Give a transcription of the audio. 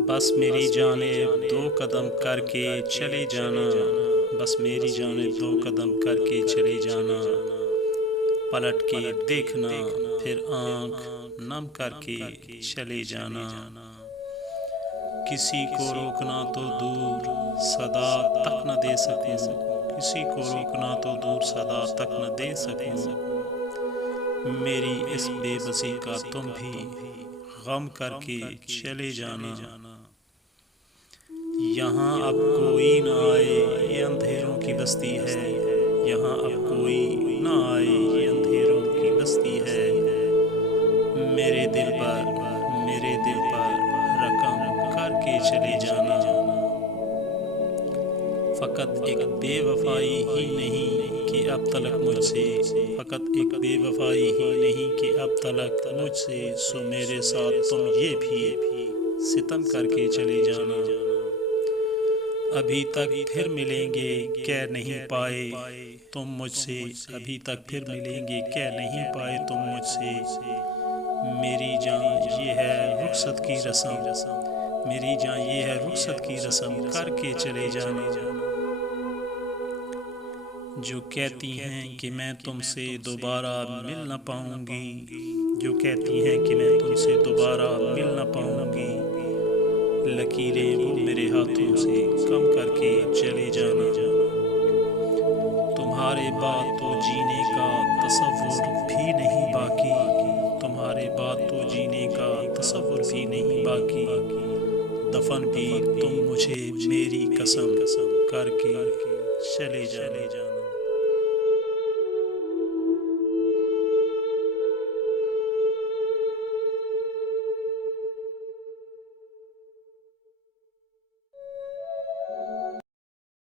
बस मेरी जानिब दो कदम करके चले जाना, बस मेरी जानिब दो कदम करके चले जाना। पलट के देखना फिर आँख नम करके चले जाना। किसी को रोकना तो दूर सदा तक न दे सकूं, किसी को रोकना तो दूर सदा तक न दे सकूं। मेरी इस बेबसी का तुम भी गम करके चले जाना। यहाँ अब कोई न आए ये अंधेरों की बस्ती है, यहाँ अब कोई न आए ये अंधेरों की बस्ती है। मेरे दिल पर रकम करके चले जाना। फ़कत एक बेवफाई ही नहीं कि अब तलक मुझसे, फ़कत एक बेवफाई ही नहीं कि अब तलक मुझसे। सो मेरे साथ तुम ये भी सितम करके चले जाना। अभी तक फिर मिलेंगे कह नहीं पाए तुम मुझसे, अभी तक फिर मिलेंगे कह नहीं पाए तुम मुझसे। मेरी जान ये है रुखसत की रस्म, मेरी जान ये है रुखसत की रस्म करके चले जाना। जो कहती हैं कि मैं तुमसे दोबारा मिल न पाऊंगी, जो कहती हैं कि मैं तुमसे दोबारा मिल न पाऊंगी। लकीरें वो मेरे हाथों से कम करके चले जाना। तुम्हारे बाद तो जीने का तसव्वुर भी नहीं बाकी, तुम्हारे बाद तो जीने का तसव्वुर भी नहीं बाकी। दफन भी तुम मुझे मेरी कसम करके चले जाना।